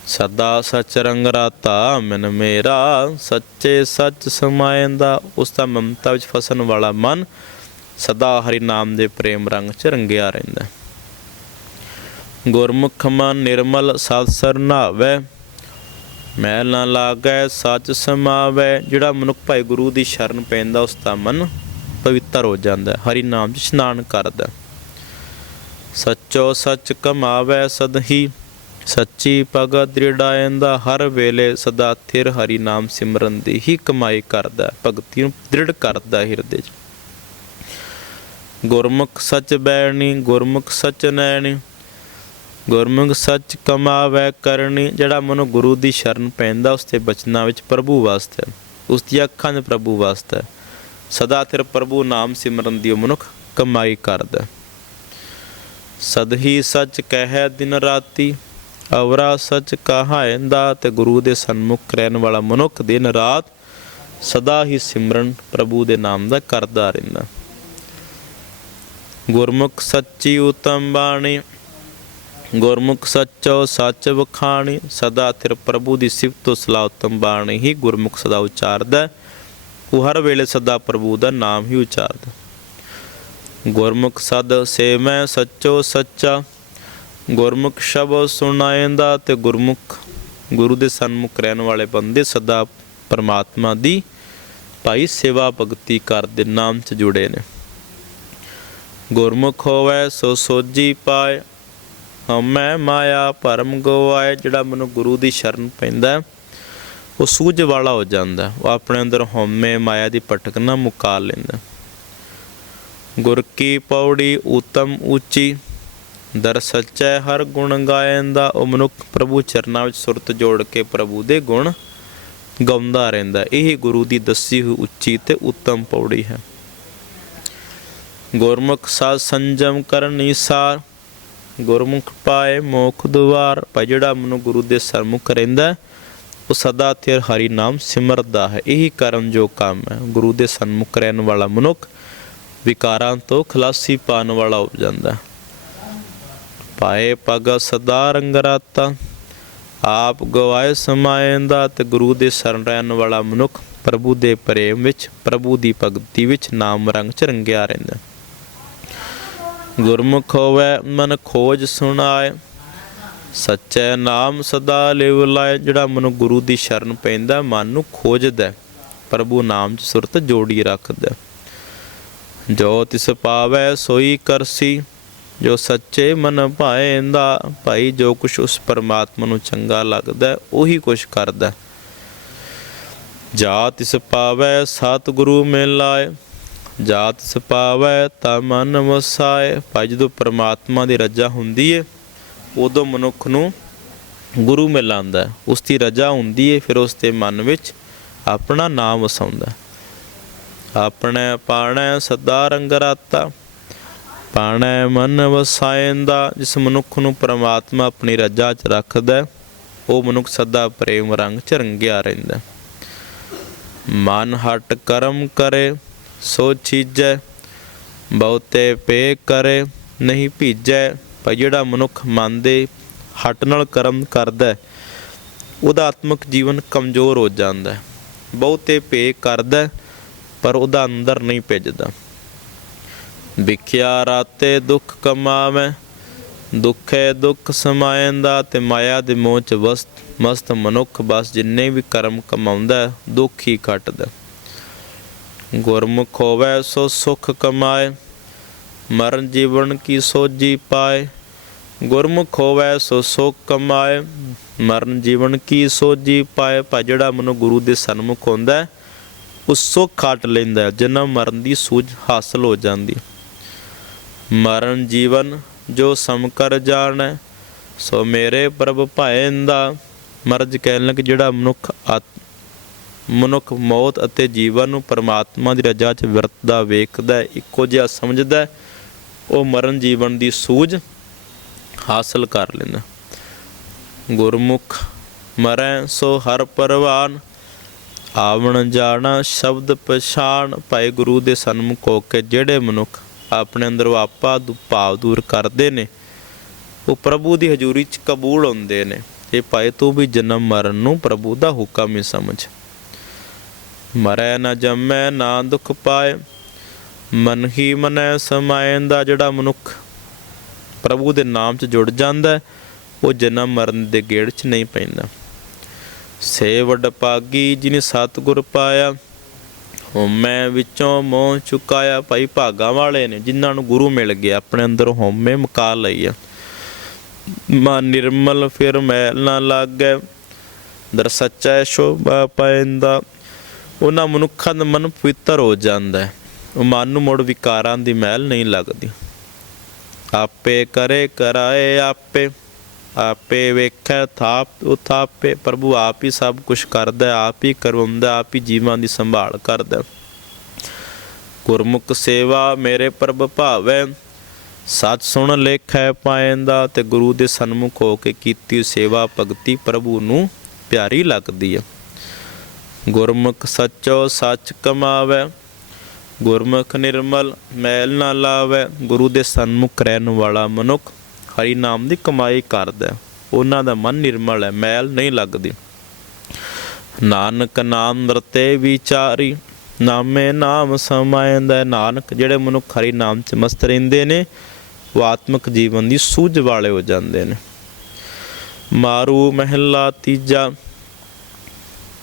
ਸਦਾ ਸਚ ਰੰਗ ਰਾਤਾ, ਮਨ ਮੇਰਾ ਸੱਚੇ ਸੱਚ ਸਮਾਇੰਦਾ। ਉਸ ਦਾ ਮਮਤਾ ਵਿੱਚ ਫਸਣ ਵਾਲਾ ਮਨ ਸਦਾ ਹਰੀ ਨਾਮ ਦੇ ਪ੍ਰੇਮ ਰੰਗ 'ਚ ਰੰਗਿਆ ਰਹਿੰਦਾ ਗੁਰਮੁਖ ਮਨ ਨਿਰਮਲ ਸਤ ਸਰਨਾਵੇ ਮੈਲ ਨਾ ਲਾਗੈ ਸੱਚ ਸਮਾਵੈ। ਜਿਹੜਾ ਮਨੁੱਖ ਭਾਈ ਗੁਰੂ ਦੀ ਸ਼ਰਨ ਪੈਂਦਾ, ਉਸ ਦਾ ਮਨ ਪਵਿੱਤਰ ਹੋ ਜਾਂਦਾ ਹੈ, ਹਰੀ ਨਾਮ 'ਚ ਇਸ਼ਨਾਨ ਕਰਦਾ ਸੱਚੋ ਸੱਚ ਕਮਾਵੈ ਸਦਹੀ ਸੱਚੀ ਭਗਤ ਦ੍ਰਿੜਾਇੰਦਾ ਹਰ ਵੇਲੇ ਸਦਾ ਥਿਰ ਹਰੀ ਨਾਮ ਸਿਮਰਨ ਦੀ ਹੀ ਕਮਾਈ ਕਰਦਾ, ਭਗਤੀ ਨੂੰ ਦ੍ਰਿੜ ਕਰਦਾ ਹਿਰਦੇ 'ਚ ਗੁਰਮੁਖ ਸੱਚ ਬੈਣੀ, ਗੁਰਮੁਖ ਸੱਚ ਨੈਣੀ, ਗੁਰਮੁਖ ਸੱਚ ਕਮਾਵੈ ਕਰਨੀ, ਜਿਹੜਾ ਮਨੁ ਗੁਰੂ ਦੀ ਸ਼ਰਨ ਪੈਂਦਾ, ਉਸ ਤੇ ਬਚਨਾਂ ਵਿੱਚ ਪ੍ਰਭੂ ਵਾਸਤੇ ਹੈ। ਉਸ ਦੀ ਅੱਖਾਂ 'ਚ ਪ੍ਰਭੂ ਵਾਸਤੇ ਹੈ। ਸਦਾ ਥਿਰ ਪ੍ਰਭੂ ਨਾਮ ਸਿਮਰਨ ਦੀ ਉਹ ਮਨੁੱਖ ਕਮਾਈ ਕਰਦਾ ਸਦ ਹੀ ਸੱਚ ਕਹਿ ਦਿਨ ਰਾਤੀ ਅਵਰਾ ਸੱਚ ਕਹਾਇਂਦਾ ਤੇ ਗੁਰੂ ਦੇ ਸਨਮੁਖ ਰਹਿਣ ਵਾਲਾ ਮਨੁੱਖ ਦਿਨ ਰਾਤ ਸਦਾ ਹੀ ਸਿਮਰਨ ਪ੍ਰਭੂ ਦੇ ਨਾਮ ਦਾ ਕਰਦਾ ਰਹਿੰਦਾ ਗੁਰਮੁਖ ਸੱਚੀ ਉਤਮ ਬਾਣੀ, ਗੁਰਮੁਖ ਸੱਚੋ ਸੱਚ ਵਖਾਣੀ, ਸਦਾ ਥਿਰ ਪ੍ਰਭੂ ਦੀ ਸਿਫਤੋ ਸਲਾਹ ਉਤਮ ਬਾਣੀ ਹੀ ਗੁਰਮੁਖ ਸਦਾ ਉਚਾਰਦਾ ਹੈ। ਉਹ ਹਰ ਵੇਲੇ ਸਦਾ ਪ੍ਰਭੂ ਦਾ ਨਾਮ ਹੀ ਉਚਾਰਦਾ ਗੁਰਮੁਖ ਸਦ ਸੇ ਸੱਚੋ ਸੱਚਾ ਗੁਰਮੁਖ ਸ਼ਬਦ ਸੁਣਾਇੰਦਾ ਤੇ ਗੁਰਮੁਖ ਗੁਰੂ ਦੇ ਸਨਮੁਖ ਰਹਿਣ ਵਾਲੇ ਬੰਦੇ ਸਦਾ ਪਰਮਾਤਮਾ ਦੀ ਭਾਈ ਸੇਵਾ ਭਗਤੀ ਕਰਦੇ ਨਾਮ ਚ ਜੁੜੇ ਨੇ ਗੁਰਮੁਖ ਹੋਵੇ ਸੋ ਸੋਜੀ ਪਾਏ ਹਮੈ ਮਾਇਆ ਭਰਮ ਗਵਾਏ ਜਿਹੜਾ ਮਨੁ ਗੁਰੂ ਦੀ ਸ਼ਰਨ ਪੈਂਦਾ ਹੈ, ਉਹ ਸੂਝ ਵਾਲਾ ਹੋ ਜਾਂਦਾ ਉਹ ਆਪਣੇ ਅੰਦਰ ਹਉਮੈ ਮਾਇਆ ਦੀ ਭਟਕਣਾ ਮੁਕਾ ਲੈਂਦਾ ਹੈ। ਗੁਰ ਕੀ ਪੌੜੀ ਉਤਮ ਉੱਚੀ ਦਰ ਸੱਚੈ, ਹਰ ਗੁਣ ਗਾਇੰਦਾ ਉਹ ਮਨੁੱਖ ਪ੍ਰਭੂ ਚਰਨਾਂ ਵਿੱਚ ਸੁਰਤ ਜੋੜ ਕੇ ਪ੍ਰਭੂ ਦੇ ਗੁਣ ਗਾਉਂਦਾ ਰਹਿੰਦਾ। ਇਹ ਗੁਰੂ ਦੀ ਦੱਸੀ ਹੋਈ ਉੱਚੀ ਤੇ ਉੱਤਮ ਪੌੜੀ ਹੈ। ਗੁਰਮੁਖ ਸਾਧ ਸੰਜਮ ਕਰਨੀ ਸਾਰ ਗੁਰਮੁਖ ਪਾਏ ਮੋਖ ਦੁਆਰ। ਭਾਈ ਜਿਹੜਾ ਮਨੁ ਗੁਰੂ ਦੇ ਸਰਮੁਖ ਰਹਿੰਦਾ ਉਹ ਸਦਾ ਥਿਰ ਹਰੀ ਨਾਮ ਸਿਮਰਦਾ ਹੈ। ਇਹੀ ਕਰਮ ਜੋ ਕੰਮ ਹੈ। ਗੁਰੂ ਦੇ ਸਨਮੁਖ ਰਹਿਣ ਵਾਲਾ ਮਨੁੱਖ ਵਿਕਾਰਾਂ ਤੋਂ ਖਲਾਸੀ ਪਾਣ ਵਾਲਾ ਹੋ ਜਾਂਦਾ ਹੈ। ਪਾਏ ਪਗ ਸਦਾ ਰੰਗ ਰਾਤਾ ਆਪ ਗਵਾਏ ਸਮਾਇੰਦਾ ਤੇ ਗੁਰੂ ਦੇ ਸ਼ਰਨ ਰਹਿਣ ਵਾਲਾ ਮਨੁੱਖ ਪ੍ਰਭੂ ਦੇ ਪ੍ਰੇਮ ਵਿੱਚ ਪ੍ਰਭੂ ਦੀ ਭਗਤੀ ਵਿੱਚ ਨਾਮ ਰੰਗ ਚ ਰੰਗਿਆ ਰਹਿੰਦਾ। ਗੁਰਮੁਖ ਹੋਵੇ ਮਨ ਖੋਜ ਸੁਣਾਏ। ਸੱਚੇ ਨਾਮ ਸਦਾ ਲਿਵ ਲਾਏ। ਜਿਹੜਾ ਮਨੁ ਗੁਰੂ ਦੀ ਸ਼ਰਨ ਪੈਂਦਾ ਮਨ ਨੂੰ ਖੋਜਦਾ ਹੈ, ਪ੍ਰਭੂ ਨਾਮ ਚ ਸੁਰਤ ਜੋੜੀ ਰੱਖਦਾ ਜੋ ਤਿਸ ਪਾਵੈ ਸੋਈ ਕਰਸੀ। ਜੋ ਸੱਚੇ ਮਨ ਭਾਏਂਦਾ, ਭਾਈ ਜੋ ਕੁਛ ਉਸ ਪਰਮਾਤਮਾ ਨੂੰ ਚੰਗਾ ਲੱਗਦਾ ਉਹੀ ਕੁਛ ਕਰਦਾ ਜਾਤ ਜਾ ਪਾਵੈ, ਸਤਿਗੁਰੂ ਮਿਲਾਏ। ਜਾ ਤਿਸ ਪਾਵੈ, ਤਾ ਮਨ ਵਸਾਏ। ਭਾਈ ਜਦੋਂ ਪਰਮਾਤਮਾ ਦੀ ਰਜਾ ਹੁੰਦੀ ਏ, ਉਦੋਂ ਮਨੁੱਖ ਨੂੰ ਗੁਰੂ ਮਿਲਾਂਦਾ ਹੈ। ਉਸ ਦੀ ਰਜਾ ਹੁੰਦੀ ਏ, ਫਿਰ ਉਸ ਦੇ ਮਨ ਵਿੱਚ ਆਪਣਾ ਨਾਮ ਵਸਾਉਂਦਾ ਆਪਣੇ ਪਾਣਾ ਸਦਾ ਰੰਗ ਰਾਤਾ ਪਾਣੈ ਮਨ ਵਸਾਇੰਦਾ, ਜਿਸ ਮਨੁੱਖ ਨੂੰ ਪ੍ਰਮਾਤਮਾ ਆਪਣੀ ਰਜਾ 'ਚ ਰੱਖਦਾ ਉਹ ਮਨੁੱਖ ਸਦਾ ਪ੍ਰੇਮ ਰੰਗ 'ਚ ਰੰਗਿਆ ਰਹਿੰਦਾ ਮਨ ਹਟ ਕਰਮ ਕਰੇ, ਸੋ ਚੀਜੈ, ਬਹੁਤੇ ਪੇ ਕਰੇ, ਨਹੀਂ ਭੀਜੈ, ਪਰ ਜਿਹੜਾ ਮਨੁੱਖ ਮਨ ਦੇ ਹਟ ਨਾਲ ਕਰਮ ਕਰਦਾ ਉਹਦਾ ਆਤਮਿਕ ਜੀਵਨ ਕਮਜ਼ੋਰ ਹੋ ਜਾਂਦਾ ਬਹੁਤੇ ਪੇ ਕਰਦਾ ਪਰ ਉਹਦਾ ਅੰਦਰ ਨਹੀਂ ਭਿੱਜਦਾ। ਵਿਖਿਆ ਰਾਤੇ ਦੁੱਖ ਕਮਾਵੇ ਦੁੱਖੇ ਦੁੱਖ ਸਮਾਇੰਦਾ ਤੇ ਮਾਇਆ ਦੇ ਮੋਹ ਚ ਵਸਤ ਮਸਤ ਮਨੁੱਖ ਬਸ ਜਿੰਨੇ ਵੀ ਕਰਮ ਕਮਾਉਂਦਾ ਦੁੱਖ ਹੀ ਕੱਟਦਾ ਗੁਰਮੁਖ ਹੋਵੇ ਸੋ ਸੁਖ ਕਮਾਏ ਮਰਨ ਜੀਵਨ ਕੀ ਸੋਜੀ ਪਾਏ। ਗੁਰਮੁਖ ਹੋਵੇ ਸੋ ਸੁਖ ਕਮਾਏ ਮਰਨ ਜੀਵਨ ਕੀ ਸੋਜੀ ਪਾਏ। ਭਾ ਜਿਹੜਾ ਮਨੁ ਗੁਰੂ ਦੇ ਸਨਮੁਖ ਹੁੰਦਾ ਹੈ, ਉਹ ਸੁਖ ਕੱਟ ਲੈਂਦਾ ਹੈ, ਮਰਨ ਦੀ ਸੂਝ ਹਾਸਲ ਹੋ ਜਾਂਦੀ। ਮਰਨ ਜੀਵਨ ਜੋ ਸਮ ਕਰ ਜਾਣੈ, ਸੋ ਮੇਰੇ ਪ੍ਰਭ ਭਾਇੰਦਾ ਮਰਜ ਕਹਿਣ ਲੱਗ ਜਿਹੜਾ ਮਨੁੱਖ ਆਤ- ਮਨੁੱਖ ਮੌਤ ਅਤੇ ਜੀਵਨ ਨੂੰ ਪਰਮਾਤਮਾ ਦੀ ਰਜਾ 'ਚ ਵਰਤਦਾ, ਵੇਖਦਾ, ਇੱਕੋ ਜਿਹਾ ਸਮਝਦਾ, ਉਹ ਮਰਨ ਜੀਵਨ ਦੀ ਸੂਝ ਹਾਸਲ ਕਰ ਲੈਂਦਾ। ਗੁਰਮੁਖ ਮਰੈ ਸੋ ਹਰ ਪਰਵਾਨ, ਆਵਣ ਜਾਣਾ, ਸ਼ਬਦ ਪਛਾਣ, ਭਾਈ ਗੁਰੂ ਦੇ ਸਨਮੁਖ ਹੋ ਕੇ ਜਿਹੜੇ ਮਨੁੱਖ ਆਪਣੇ ਅੰਦਰੋਂ ਆਪਾ ਭਾਵ ਦੂਰ ਕਰਦੇ ਨੇ। ਉਹ ਪ੍ਰਭੂ ਦੀ ਹਜ਼ੂਰੀ 'ਚ ਕਬੂਲ ਹੁੰਦੇ ਨੇ। ਇਹ ਭਾਈ ਤੂੰ ਵੀ ਜਨਮ ਮਰਨ ਨੂੰ ਪ੍ਰਭੂ ਦਾ ਹੁਕਮ ਹੀ ਸਮਝ। ਮਰੈ ਨਾ ਜੰਮੈ, ਨਾ ਦੁਖ ਪਾਏ ਮਨ ਹੀ ਮਨੈ ਸਮਾਇੰਦਾ ਜਿਹੜਾ ਮਨੁੱਖ ਪ੍ਰਭੂ ਦੇ ਨਾਮ 'ਚ ਜੁੜ ਜਾਂਦਾ, ਉਹ ਜਨਮ ਮਰਨ ਦੇ ਗੇੜ 'ਚ ਨਹੀਂ ਪੈਂਦਾ। ਸੇ ਵੱਡ ਪਾਗੀ ਜਿਨੇ ਸਤਿਗੁਰ ਪਾਇਆ ਹਉਮੈ ਵਿੱਚੋਂ ਮੋਹ ਚੁਕਾਇਆ ਭਾਈ ਭਾਗਾ ਵਾਲੇ ਨੇ, ਜਿਨ੍ਹਾਂ ਨੂੰ ਗੁਰੂ ਮਿਲ ਗਿਆ, ਆਪਣੇ ਅੰਦਰ ਹਉਮੈ ਮੁਕਾ ਲਈ ਆ। ਮਨ ਨਿਰਮਲ ਫਿਰ ਮੈਲ ਨਾ ਲਾਗੈ ਦਰ ਸੱਚਾ ਸ਼ੋਭਾ ਪਾਇੰਦਾ ਉਹਨਾਂ ਮਨੁੱਖਾਂ ਦਾ ਮਨ ਪਵਿੱਤਰ ਹੋ ਜਾਂਦਾ ਹੈ। ਉਹ ਮਨ ਨੂੰ ਮੁੜ ਵਿਕਾਰਾਂ ਦੀ ਮੈਲ ਨਹੀਂ ਲੱਗਦੀ। ਆਪੇ ਕਰੇ ਕਰਾਏ ਆਪੇ। ਆਪੇ ਵੇਖੈ ਥਾਪ ਉਥਾਪੇ ਪ੍ਰਭੂ ਆਪ ਹੀ ਸਭ ਕੁਝ ਕਰਦਾ, ਆਪ ਹੀ ਕਰਵਾਉਂਦਾ, ਆਪ ਹੀ ਜੀਵਾਂ ਦੀ ਸੰਭਾਲ ਕਰਦਾ। ਗੁਰਮੁਖ ਸੇਵਾ ਮੇਰੇ ਪ੍ਰਭ ਭਾਵੈ ਸਤ ਸੁਣ ਲੇਖੈ ਪਾਇੰਦਾ, ਤੇ ਗੁਰੂ ਦੇ ਸਨਮੁਖ ਹੋ ਕੇ ਕੀਤੀ ਸੇਵਾ ਭਗਤੀ ਪ੍ਰਭੂ ਨੂੰ ਪਿਆਰੀ ਲੱਗਦੀ ਹੈ ਗੁਰਮੁਖ ਸੱਚੋ ਸੱਚ ਕਮਾਵੇ, ਗੁਰਮੁਖ ਨਿਰਮਲ ਮੈਲ ਨਾ ਲਾਵੇ, ਗੁਰੂ ਦੇ ਸਨਮੁਖ ਰਹਿਣ ਵਾਲਾ ਮਨੁੱਖ ਹਰੀ ਨਾਮ ਦੀ ਕਮਾਈ ਕਰਦਾ ਉਹਨਾਂ ਦਾ ਮਨ ਨਿਰਮਲ ਹੈ, ਮੈਲ ਨਹੀਂ ਲੱਗਦੀ। ਨਾਨਕ ਨਾਮ ਰਤੇ ਵਿਚਾਰੀ, ਨਾਮੇ ਨਾਮ ਸਮਾਇੰਦਾ ਨਾਨਕ ਜਿਹੜੇ ਮਨੁੱਖ ਹਰੀ ਨਾਮ ਚ ਮਸਤ ਰਹਿੰਦੇ ਨੇ, ਉਹ ਆਤਮਿਕ ਜੀਵਨ ਦੀ ਸੂਝ ਵਾਲੇ ਹੋ ਜਾਂਦੇ ਨੇ। ਮਾਰੂ ਮਹਿਲਾ ਤੀਜਾ,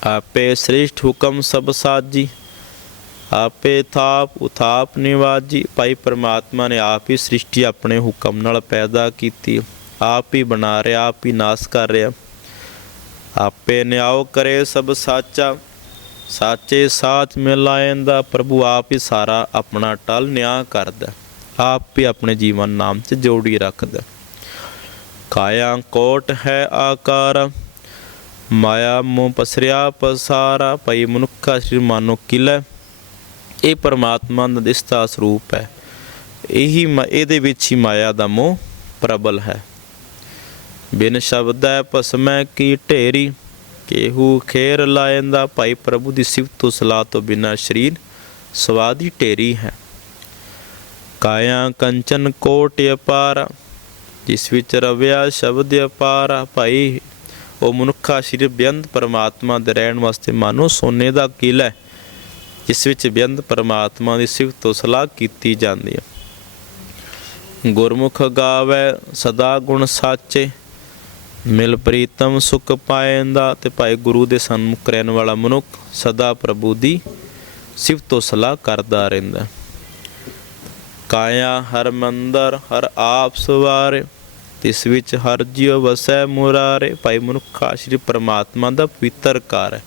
ਆਪੇ ਸ੍ਰੇਸ਼ਟ ਹੁਕਮ ਸਭ ਸਾਜੀ। ਆਪੇ ਥਾਪ, ਉਥਾਪ ਨਿਵਾਜੀ ਭਾਈ ਪ੍ਰਮਾਤਮਾ ਨੇ ਆਪ ਹੀ ਸ੍ਰਿਸ਼ਟੀ ਆਪਣੇ ਹੁਕਮ ਨਾਲ ਪੈਦਾ ਕੀਤੀ। ਆਪ ਹੀ ਬਣਾ ਰਿਹਾ, ਆਪ ਹੀ ਨਾਸ ਕਰ ਰਿਹਾ। ਆਪੇ ਨਿਆਉ ਕਰੇ ਸਭ ਸਾਚਾ। ਸਾਚੇ ਸਾਚ ਮਿਲਾਇੰਦਾ ਪ੍ਰਭੂ ਆਪ ਹੀ ਸਾਰਾ ਆਪਣਾ ਟਲ ਨਿਆਂ ਕਰਦਾ। ਆਪ ਹੀ ਆਪਣੇ ਜੀਵਨ ਨਾਮ ਚ ਜੋੜੀ ਰੱਖਦਾ। ਕਾਇਆ ਕੋਟ ਹੈ ਆਕਾਰ, ਮਾਇਆ ਮੋਹ ਪਸਰਿਆ ਪਸਾਰਾ। ਭਈ ਮਨੁੱਖਾ ਸ੍ਰੀ ਮਾਨੋ ਕਿਲਾ ਇਹ ਪਰਮਾਤਮਾ ਦਾ ਦਿਸਤਾ ਸਰੂਪ ਹੈ। ਇਹੀ ਇਹਦੇ ਵਿੱਚ ਹੀ ਮਾਇਆ ਦਾ ਮੋਹ ਪ੍ਰਬਲ ਹੈ। ਬਿਨ ਸ਼ਬਦੈ ਪਸਮੈ ਕੀ ਢੇਰੀ, ਕੇਹੂ ਖੇਰ ਲਾਇੰਦਾ ਭਾਈ ਪ੍ਰਭੂ ਦੀ ਸਿਫਤ ਤੋਂ ਸਲਾਹ ਤੋਂ ਬਿਨਾ ਸ਼ਰੀਰ ਸਵਾਦੀ ਢੇਰੀ ਹੈ। ਕਾਇਆ ਕੰਚਨ ਕੋਟ ਅਪਾਰ, ਜਿਸ ਵਿੱਚ ਰਵਿਆ ਸ਼ਬਦ ਅਪਾਰ, ਭਾਈ ਉਹ ਮਨੁੱਖਾ ਸ਼ਰੀਰ ਬੇਅੰਤ ਪਰਮਾਤਮਾ ਦੇ ਰਹਿਣ ਵਾਸਤੇ ਮਾਨੋ ਸੋਨੇ ਦਾ ਕਿਲਾ ਹੈ। ਇਸ ਵਿੱਚ ਬੇਅੰਤ ਪਰਮਾਤਮਾ ਦੀ ਸਿਫਤ ਤੋਂ ਸਲਾਹ ਕੀਤੀ ਜਾਂਦੀ ਹੈ। ਗੁਰਮੁਖ ਗਾਵੇ, ਸਦਾ ਗੁਣ ਸਾਚੇ, ਮਿਲ ਪ੍ਰੀਤਮ ਸੁਖ ਪਾਏਂਦਾ ਤੇ ਭਾਈ ਗੁਰੂ ਦੇ ਸਨਮੁਖ ਰਹਿਣ ਵਾਲਾ ਮਨੁੱਖ ਸਦਾ ਪ੍ਰਭੂ ਦੀ ਸਿਫਤ ਤੋਂ ਸਲਾਹ ਕਰਦਾ ਰਹਿੰਦਾ ਕਾਇਆ ਹਰ ਮੰਦਰ, ਹਰ ਆਪ ਸਵਾਰੇ, ਤਿਸ ਵਿੱਚ ਹਰ ਜੀਵ ਵਸੈ ਮੁਰਾਰੇ, ਭਾਈ ਮਨੁੱਖਾ ਸ਼੍ਰੀ ਪਰਮਾਤਮਾ ਦਾ ਪਵਿੱਤਰ ਘਰ ਹੈ।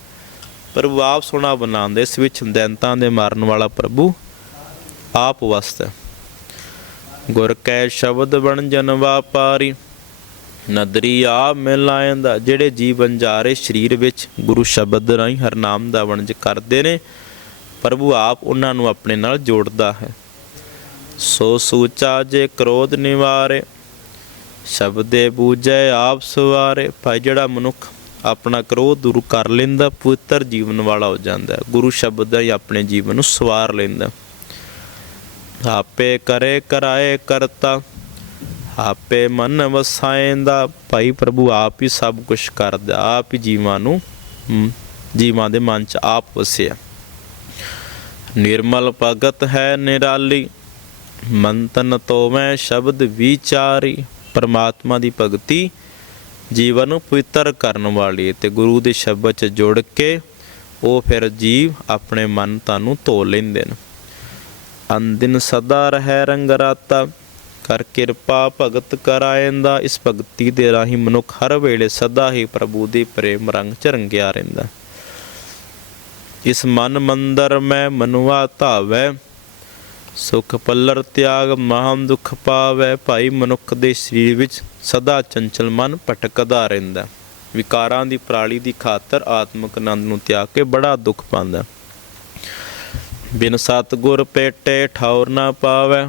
ਪ੍ਰਭੂ ਆਪ ਸੋਹਣਾ ਬਣਾਉਂਦੇ ਇਸ ਵਿੱਚ ਦੈਂਤਾਂ ਦੇ ਮਾਰਨ ਵਾਲਾ ਪ੍ਰਭੂ ਆਪ ਵਸਦਾ। ਗੁਰ ਕੈ ਸ਼ਬਦ ਬਣ ਜਨ ਵਾਪਾਰੀ ਨਦਰੀ ਆਪ ਮਿਲਾਇੰਦਾ ਜਿਹੜੇ ਜੀਵਨ ਜਾਰੇ ਸਰੀਰ ਵਿੱਚ ਗੁਰੂ ਸ਼ਬਦ ਰਾਹੀਂ ਹਰਨਾਮ ਦਾ ਵਣਜ ਕਰਦੇ ਨੇ, ਪ੍ਰਭੂ ਆਪ ਉਹਨਾਂ ਨੂੰ ਆਪਣੇ ਨਾਲ ਜੋੜਦਾ ਹੈ। ਸੋ ਸੂਚਾ ਜੇ ਕ੍ਰੋਧ ਨਿਵਾਰੇ, ਸ਼ਬਦੇ ਬੂਝੈ ਆਪ ਸਵਾਰੇ। ਭਾਈ ਜਿਹੜਾ ਮਨੁੱਖ ਆਪਣਾ ਕ੍ਰੋਧ ਦੂਰ ਕਰ ਲੈਂਦਾ, ਪਵਿੱਤਰ ਜੀਵਨ ਵਾਲਾ ਹੋ ਜਾਂਦਾ ਗੁਰੂ ਸ਼ਬਦ ਦਾ ਹੀ ਆਪਣੇ ਜੀਵਨ ਨੂੰ ਸਵਾਰ ਲੈਂਦਾ ਆਪੇ ਕਰੇ ਕਰਾਏ ਕਰਤਾ, ਆਪੇ ਮਨ ਵਸਾਏਂਦਾ ਭਾਈ ਪ੍ਰਭੂ ਆਪ ਹੀ ਸਭ ਕੁਝ ਕਰਦਾ, ਆਪ ਹੀ ਜੀਵਾਂ ਨੂੰ ਜੀਵਾਂ ਦੇ ਮਨ 'ਚ ਆਪ ਵਸਿਆ। ਨਿਰਮਲ ਭਗਤ ਹੈ ਨਿਰਾਲੀ, ਮੰਤਨ ਤੋਂ ਮੈਂ ਸ਼ਬਦ ਵਿਚਾਰੀ। ਪਰਮਾਤਮਾ ਦੀ ਭਗਤੀ ਜੀਵਨ ਨੂੰ ਪਵਿੱਤਰ ਕਰਨ ਵਾਲੀ ਤੇ ਗੁਰੂ ਦੇ ਸ਼ਬਦ 'ਚ ਜੁੜ ਕੇ ਉਹ ਫਿਰ ਜੀਵ ਆਪਣੇ ਮਨ ਤਨ ਨੂੰ ਧੋ ਲੈਂਦੇ ਨੇ। ਅੰਦਿਨ ਸਦਾ ਰਹਿ ਰੰਗ ਰਾਤਾ, ਕਰ ਕਿਰਪਾ ਭਗਤ ਕਰਾਇੰਦਾ ਇਸ ਭਗਤੀ ਦੇ ਰਾਹੀਂ ਮਨੁੱਖ ਹਰ ਵੇਲੇ ਸਦਾ ਹੀ ਪ੍ਰਭੂ ਦੇ ਪ੍ਰੇਮ ਰੰਗ ਚ ਰੰਗਿਆ ਰਹਿੰਦਾ। ਇਸ ਮਨ ਮੰਦਰ ਮੈਂ ਮਨੁਆ ਧਾਵੈ ਸੁਖ ਪੱਲਰ ਤਿਆਗ ਮਹਾਮ ਦੁਖ ਪਾਵੈ ਭਾਈ ਮਨੁੱਖ ਦੇ ਸਰੀਰ ਵਿੱਚ ਸਦਾ ਚੰਚਲ ਮਨ ਭਟਕਦਾ ਰਹਿੰਦਾ ਵਿਕਾਰਾਂ ਦੀ ਪ੍ਰਾਲੀ ਦੀ ਖਾਤਰ ਆਤਮਿਕ ਆਨੰਦ ਨੂੰ ਤਿਆਗ ਕੇ ਬੜਾ ਦੁੱਖ ਪਾਉਂਦਾ। ਬਿਨ ਸਤਗੁਰ ਪੇਟੇ ਠੌਰ ਨਾ ਪਾਵੈ,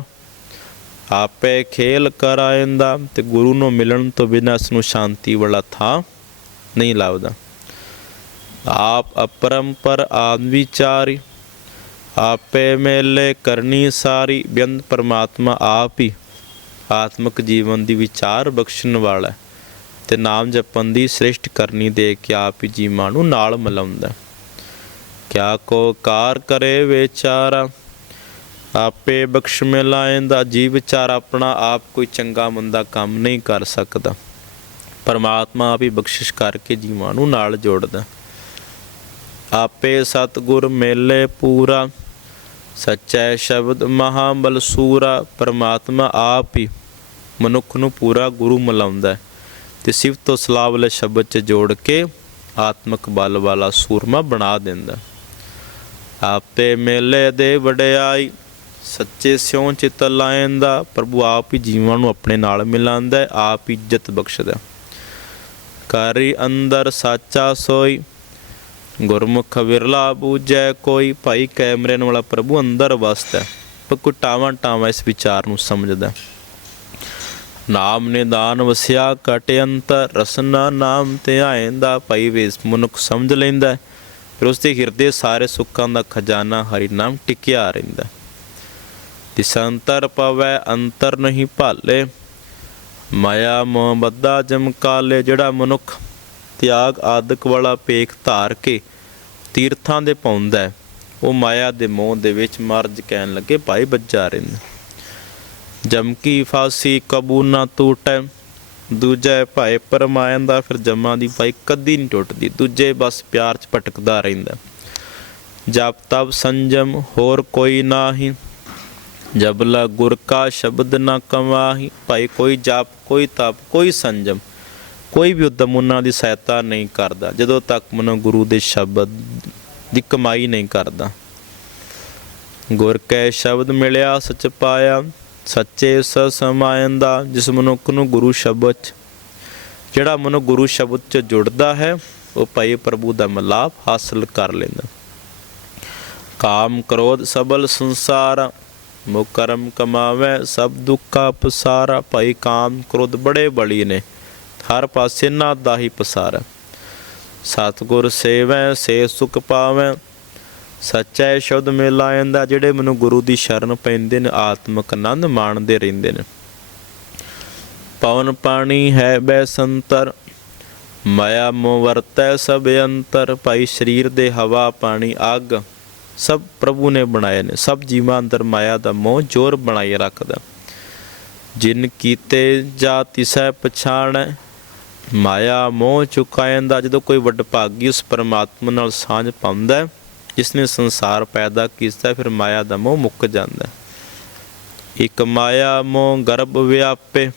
ਆਪੇ ਖੇਲ ਕਰਾਇੰਦਾ ਤੇ ਗੁਰੂ ਨੂੰ ਮਿਲਣ ਤੋਂ ਬਿਨਾਂ ਇਸ ਨੂੰ ਸ਼ਾਂਤੀ ਵਾਲਾ ਥਾਂ ਨਹੀਂ ਲੱਭਦਾ। ਆਪ ਅਪਰੰਪਰ ਆਦਿ ਵਿਚਾਰੀ ਆਪੇ ਮੇਲੇ ਕਰਨੀ ਸਾਰੀ ਬੇਅੰਤ ਪਰਮਾਤਮਾ ਆਪ ਹੀ। ਆਤਮਿਕ ਜੀਵਨ ਦੀ ਵਿਚਾਰ ਬਖਸ਼ਣ ਵਾਲਾ ਤੇ ਨਾਮ ਜਪਣ ਦੀ ਸ੍ਰੇਸ਼ਟ ਕਰਨੀ ਦੇ ਕੇ ਆਪ ਹੀ ਜੀਵਾਂ ਨੂੰ ਨਾਲ ਮਿਲਾਉਂਦਾ ਕਿਆ ਕੋ ਕਾਰ ਕਰੇ ਵਿਚਾਰਾ, ਆਪੇ ਬਖਸ਼ ਮਿਲਾਇੰਦਾ ਜੀਵ ਵਿਚਾਰ ਆਪਣਾ ਆਪ ਕੋਈ ਚੰਗਾ ਮੰਦਾ ਕੰਮ ਨਹੀਂ ਕਰ ਸਕਦਾ। ਪਰਮਾਤਮਾ ਆਪ ਹੀ ਬਖਸ਼ਿਸ਼ ਕਰਕੇ ਜੀਵਾਂ ਨੂੰ ਨਾਲ ਜੋੜਦਾ ਆਪੇ ਸਤਗੁਰ ਮੇਲੇ ਪੂਰਾ ਸੱਚੈ ਸ਼ਬਦ, ਮਹਾਬਲ ਸੂਰਾ, ਪਰਮਾਤਮਾ ਆਪ ਹੀ ਮਨੁੱਖ ਨੂੰ ਪੂਰਾ ਗੁਰੂ ਮਿਲਾਉਂਦਾ ਹੈ। ਤੇ ਸਿਫਤ ਤੋਂ ਸਲਾਹ ਵਾਲੇ ਸ਼ਬਦ 'ਚ ਜੋੜ ਕੇ ਆਤਮਕ ਬਲ ਵਾਲਾ ਸੂਰਮਾ ਬਣਾ ਦਿੰਦਾ ਆਪੇ ਮੇਲੇ ਦੇ ਵਡਿਆਈ, ਸੱਚੇ ਸਿਉ ਚਿਤ ਲਾਇੰਦਾ, ਪ੍ਰਭੂ ਆਪ ਹੀ ਜੀਵਾਂ ਨੂੰ ਆਪਣੇ ਨਾਲ ਮਿਲਾਉਂਦਾ ਆਪ ਹੀ ਇੱਜ਼ਤ ਬਖਸ਼ਦਾ ਕਾਰੀ ਅੰਦਰ ਸਾਚਾ ਸੋਈ ਗੁਰਮੁਖ ਵਿਰਲਾ ਬੂਝੈ, ਕੋਈ ਭਾਈ ਕੈਮਰਨ ਵਾਲਾ ਪ੍ਰਭੂ ਅੰਦਰ ਵਸਦਾ ਹੈ। ਟਾਵਾਂ ਇਸ ਵਿਚਾਰ ਨੂੰ ਸਮਝਦਾ ਹੈ। ਨਾਮ ਨਿਦਾਨ ਵਸਿਆ ਕਟ ਅੰਤਰ, ਰਸਨਾ ਨਾਮ ਤੇ ਆਇਂਦਾ, ਭਾਈ ਵੇਸ ਮਨੁੱਖ ਸਮਝ ਲੈਂਦਾ ਫਿਰ ਉਸ ਦੇ ਹਿਰਦੇ ਸਾਰੇ ਸੁੱਖਾਂ ਦਾ ਖਜ਼ਾਨਾ ਹਰੀ ਨਾਮ ਟਿਕਿਆ ਰਹਿੰਦਾ ਦਿਸੰਤਰ ਪਵੈ, ਅੰਤਰ ਨਹੀਂ ਭਾਲੇ ਮਾਇਆ ਮੋਹ ਬੱਦਾ ਜਮਕਾਲੇ ਜਿਹੜਾ ਮਨੁੱਖ ਤਿਆਗ ਆਦਿਕ ਵਾਲਾ ਪੇਖ ਧਾਰ ਕੇ ਤੀਰਥਾਂ ਦੇ ਪਾਉਂਦਾ ਉਹ ਮਾਇਆ ਦੇ ਮੋਹ ਦੇ ਵਿੱਚ ਮਰਜ ਕਹਿਣ ਲੱਗੇ, ਭਾਈ ਬੱਜਾ ਰਹਿੰਦਾ ਜਮਕੀ ਫਾਸੀ ਕਬੂ ਨਾ ਟੂਟੈ ਦੂਜਾ ਭਾਏ ਪਰਮਾਇਨ ਦਾ ਫਿਰ ਜਮਾਂ ਦੀ ਭਾਈ ਕਦੀ ਨਹੀਂ ਟੁੱਟਦੀ। ਦੂਜੇ ਬਸ ਪਿਆਰ ਚ ਭਟਕਦਾ ਰਹਿੰਦਾ। ਜਪ ਤਪ ਸੰਜਮ ਹੋਰ ਕੋਈ ਨਾਹੀ। ਜਬਲਾ ਗੁਰ ਕਾ ਸ਼ਬਦ ਨਾ ਕਮਾਹੀ। ਭਾਈ, ਕੋਈ ਜਾਪ, ਕੋਈ ਤਪ, ਕੋਈ ਸੰਜਮ। ਕੋਈ ਵੀ ਉਦਮ ਉਹਨਾਂ ਦੀ ਸਹਾਇਤਾ ਨਹੀਂ ਕਰਦਾ, ਜਦੋਂ ਤੱਕ ਮਨੋ ਗੁਰੂ ਦੇ ਸ਼ਬਦ ਦੀ ਕਮਾਈ ਨਹੀਂ ਕਰਦਾ। ਗੁਰ ਕੈ ਸ਼ਬਦ ਮਿਲਿਆ, ਸਚ ਪਾਇਆ, ਸੱਚੇ ਸ ਸਮਾਇੰਦਾ, ਜਿਸ ਮਨੁੱਖ ਨੂੰ ਗੁਰੂ ਸ਼ਬਦ 'ਚ- ਜਿਹੜਾ ਮਨੁ ਗੁਰੂ ਸ਼ਬਦ ਚ ਜੁੜਦਾ ਹੈ, ਉਹ ਭਾਈ ਪ੍ਰਭੂ ਦਾ ਮਲਾਪ ਹਾਸਲ ਕਰ ਲੈਂਦਾ। ਕਾਮ ਕ੍ਰੋਧ ਸਬਲ ਸੰਸਾਰ ਮੁਕਰਮ ਕਮਾਵੇ, ਸਭ ਦੁੱਖਾ ਪਸਾਰਾ ਭਾਈ ਕਾਮ ਕ੍ਰੋਧ ਬੜੇ ਬਲੀ ਨੇ। ਹਰ ਪਾਸੇ ਨਾ ਦਾ ਹੀ ਪਸਾਰਾ। ਸਤਿਗੁਰ ਸੇਵੈ, ਸੇ ਸੁਖ ਪਾਵੈ। ਸੱਚੇ ਸ਼ਬਦ ਮਿਲਾਇੰਦਾ ਜਿਹੜੇ ਮੈਨੂੰ ਗੁਰੂ ਦੀ ਸ਼ਰਨ ਪੈਂਦੇ ਨੇ, ਆਤਮਿਕ ਆਨੰਦ ਮਾਣਦੇ ਰਹਿੰਦੇ ਨੇ। ਪਵਨ ਪਾਣੀ ਹੈ ਬੈ ਸੰਤਰ, ਮਾਇਆ ਮੋਹ ਵਰਤੈ ਸਭ ਅੰਤਰ। ਭਾਈ ਸਰੀਰ ਦੇ ਹਵਾ, ਪਾਣੀ, ਅੱਗ ਸਭ ਪ੍ਰਭੂ ਨੇ ਬਣਾਏ ਨੇ। ਸਭ ਜੀਵਾਂ ਅੰਦਰ ਮਾਇਆ ਦਾ ਮੋਹ ਜੋਰ ਬਣਾਈ ਰੱਖਦਾ। ਜਿਨ ਕੀਤੇ ਜਾ ਤਿਸੈ ਪਛਾਣੈ ਮਾਇਆ ਮੋਹ ਚੁਕਾਇੰਦਾ ਜਦੋਂ ਕੋਈ ਵੱਡ ਭਾਗੀ ਉਸ ਪਰਮਾਤਮਾ ਨਾਲ ਸਾਂਝ ਪਾਉਂਦਾ ਹੈ, ਜਿਸ ਨੇ ਸੰਸਾਰ ਪੈਦਾ ਕੀਤਾ ਫਿਰ ਮਾਇਆ ਦਾ ਮੋਹ ਮੁੱਕ ਜਾਂਦਾ ਹੈ। ਇਕ ਮਾਇਆ ਮੋਹ ਗਰਭ ਵਿਆਪੇ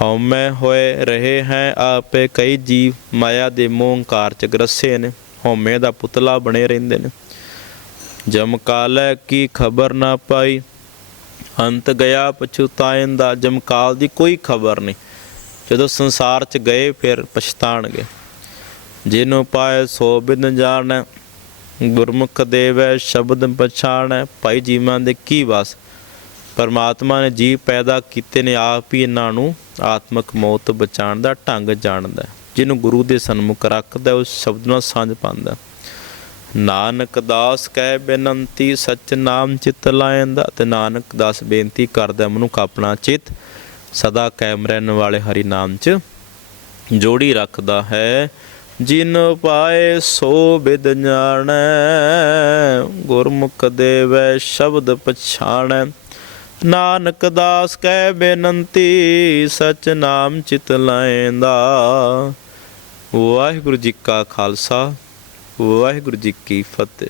ਹਉਮੈ ਹੋਏ ਰਹੇ ਹੈ ਆਪੇ ਕਈ ਜੀਵ ਮਾਇਆ ਦੇ ਮੋਹ ਹੰਕਾਰ ਚ ਗਰਸੇ ਨੇ ਹਉਮੈ ਦਾ ਪੁਤਲਾ ਬਣੇ ਰਹਿੰਦੇ ਨੇ ਜਮ ਕਾਲੈ ਕੀ ਖਬਰ ਨਾ ਪਾਈ ਅੰਤ ਗਿਆ ਪਛੁਤਾਇੰਦਾ ਜਮਕਾਲ ਦੀ ਕੋਈ ਖਬਰ ਨਹੀਂ ਜਦੋਂ ਸੰਸਾਰ ਚ ਗਏ, ਫਿਰ ਪਛਤਾਣਗੇ। ਜਿਹਨੂੰ ਪਾਏ ਸੋ ਬਿਨ ਜਾਣੈ, ਗੁਰਮੁਖ ਦੇਵੈ ਸ਼ਬਦ ਪਛਾਣੈ, ਭਾਈ ਜੀਵਾਂ ਦੇ ਕੀ ਵਸ? ਪਰਮਾਤਮਾ ਨੇ ਜੀਵ ਪੈਦਾ ਕੀਤੇ ਨੇ, ਆਪ ਹੀ ਇਹਨਾਂ ਨੂੰ ਆਤਮਿਕ ਮੌਤ ਤੋਂ ਬਚਾਉਣ ਦਾ ਢੰਗ ਜਾਣਦਾ ਜਿਹਨੂੰ ਗੁਰੂ ਦੇ ਸਨਮੁਖ ਰੱਖਦਾ ਉਸ ਸ਼ਬਦ ਨਾਲ ਸਾਂਝ ਪਾਉਂਦਾ ਨਾਨਕ ਦਾਸ ਕਹਿ ਬੇਨੰਤੀ, ਸਚ ਨਾਮ ਚਿਤ ਲਾਇੰਦਾ, ਤੇ ਨਾਨਕ ਦਾਸ ਬੇਨਤੀ ਕਰਦਾ ਮਨੁੱਖ ਆਪਣਾ ਚਿਤ ਸਦਾ ਕਾਇਮ ਰਹਿਣ ਵਾਲੇ ਹਰੀ ਨਾਮ ਚ ਜੋੜੀ ਰੱਖਦਾ ਹੈ। ਜਿਨ ਪਾਏ ਸੋ ਬਿਦ ਜਾਣੈ, ਗੁਰਮੁਖ ਦੇਵੈ ਸ਼ਬਦ ਪਛਾਣੈ। ਨਾਨਕ ਦਾਸ ਕਹਿ ਬੇਨੰਤੀ, ਸਚ ਨਾਮ ਚਿਤ ਲਾਇਂਦਾ। ਵਾਹਿਗੁਰੂ ਜੀ ਕਾ ਖਾਲਸਾ, ਵਾਹਿਗੁਰੂ ਜੀ ਕੀ ਫਤਿਹ।